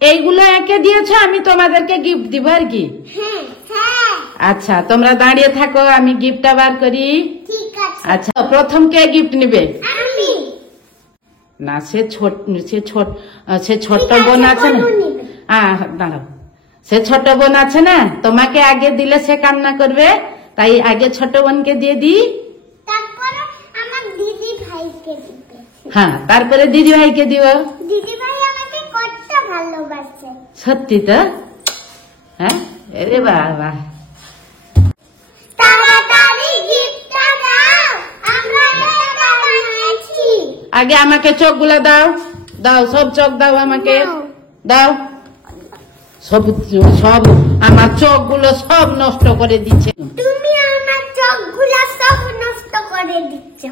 এইগুলো একে দিয়েছো, আমি তোমাদেরকে গিফট দিব আর কি। আচ্ছা তোমরা দাঁড়িয়ে থাকো, আমি গিফটটা বার করি। আচ্ছা প্রথম কে গিফট নিবে? না সে ছোট বোন আছে না, দাঁড়াও, সে ছোট বোন আছে না, তোমাকে আগে দিলে সে কান্না করবে, তাই আগে ছোট বোনকে দিয়ে দিই, তারপরে আমার দিদি ভাইকে দিবে। হ্যাঁ তারপরে দিদি ভাইকে দিব। দিদি ভাই আমাকে কত ভালোবাসে। সত্যি তো? হ্যাঁ, আরে বাবা, তাড়াতাড়ি গিফটটা দাও, আমরা এটা বানিয়েছি। আগে আমাকে চোখগুলা দাও, দাও সব চোখ দাও আমাকে, দাও সব সব আমার চোখগুলো সব নষ্ট করে দিচ্ছে। তুমি আমার চোখগুলো সব নষ্ট করে দিচ্ছ।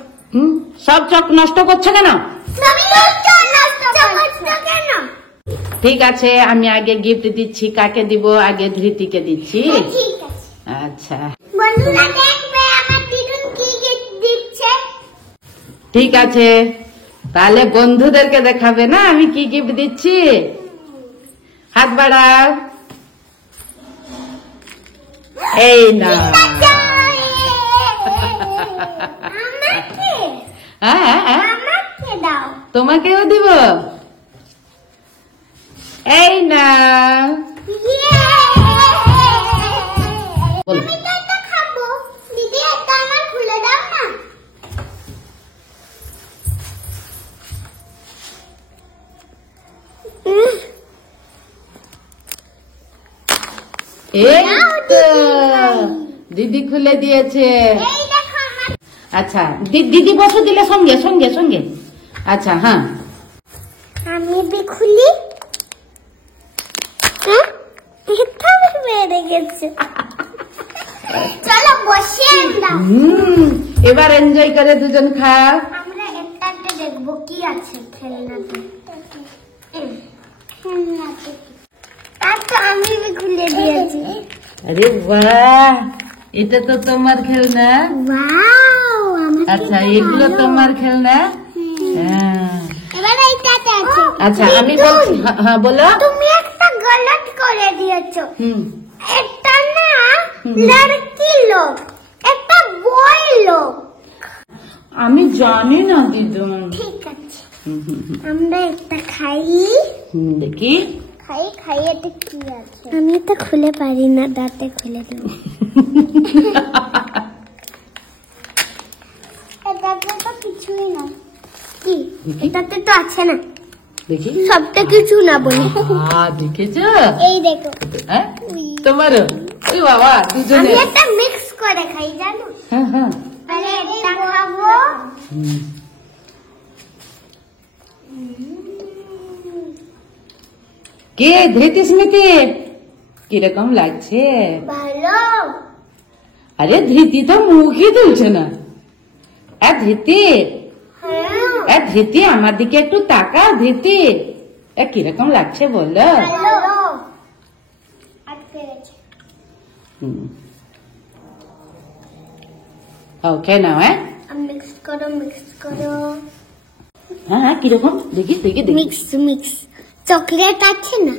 সব চোখ নষ্ট করছো কেন? কেন? ঠিক আছে আমি আগে গিফট দিচ্ছি। কাকে দিব? আগে ধৃতিকে দিচ্ছি। ঠিক আছে। আচ্ছা বন্ধুরা দেখবে আমার দিদুন কি গিফট দিচ্ছে। ঠিক আছে, তাহলে বন্ধুদেরকে দেখাবে না আমি কি গিফট দিচ্ছি। হাত বাড়াও, এই না। আমাকে দাও। তোমাকেও দিব, এই না। আমি তো এটা খাবো। দিদি এটা আমার খুলে দাও না। এই তো দিদি খুলে দিয়েছে। এই দেখো আমার। আচ্ছা দিদি বসে দিলে সঙ্গে সঙ্গে সঙ্গে। আচ্ছা হ্যাঁ আমি भी খুলি। এটা বেড়ে গেছে। চলো বসে দাও। এবার এনজয় করে দুজন খাও। আমরা একটাতে দেখবো কি আছে খেলনাতে। তো আমি भी খুলে দিয়েছি। আরে বাহ, এটা তো তোমার খেলনা। ওয়াও, আচ্ছা এগুলো তোমার খেলনা। হ্যাঁ এবার এইটাতে আছে। আচ্ছা আমি বলছি, হ্যাঁ বলো। তুমি একটা গলত করে দিয়েছো। এটা না লড়কি লোক, একটা বয় লোক। আমি জানি না দিদুন। ঠিক আছে আমরা একটা খাই। দেখি খাই এটা কি আছে। আমি তো খুলে পারি না, দাঁতে খুলে দেব। এটাতে তো কিছুই না। কি এটাতে তো আছে না। দেখি সবটা কিছু না বলে। দেখেছো? এই দেখো তোমারও। ওই বাবা দুজনে। আমি একটা মিক্স করে খাই জানো। হ্যাঁ হ্যাঁ পরে একটা খাবো। কে ধৃতি স্মৃতি কিরকম লাগছে? ভালো। আরে ধৃতি তো মুখই তুলছে না। ধৃতি, ধৃতি আমার দিকে একটু তাকা। ধৃতি কিরকম লাগছে বলো? ওকে না মিক্স করো। হ্যাঁ কিরকম দেখি দেখি দেখি। মিক্স চকলেট আছে না,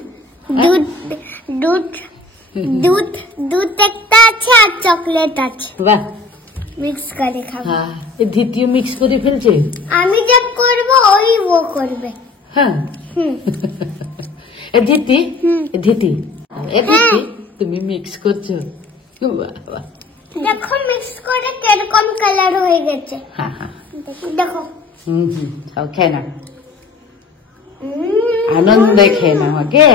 দুধ একটা আছে আর চকলেট আছে। বাহ, মিক্স করে খাবো। হ্যাঁ দ্বিতীয় মিক্স করে ফেলছে। আমি যা করবো ওই ও করবে। হ্যাঁ ধৃতি ধৃতি তুমি মিক্স করছো। দেখো মিক্স করে কিরকম কালার হয়ে গেছে। হ্যাঁ হ্যাঁ দেখো। খেয়ে না, আনন্দে খেয়ে না। ওকে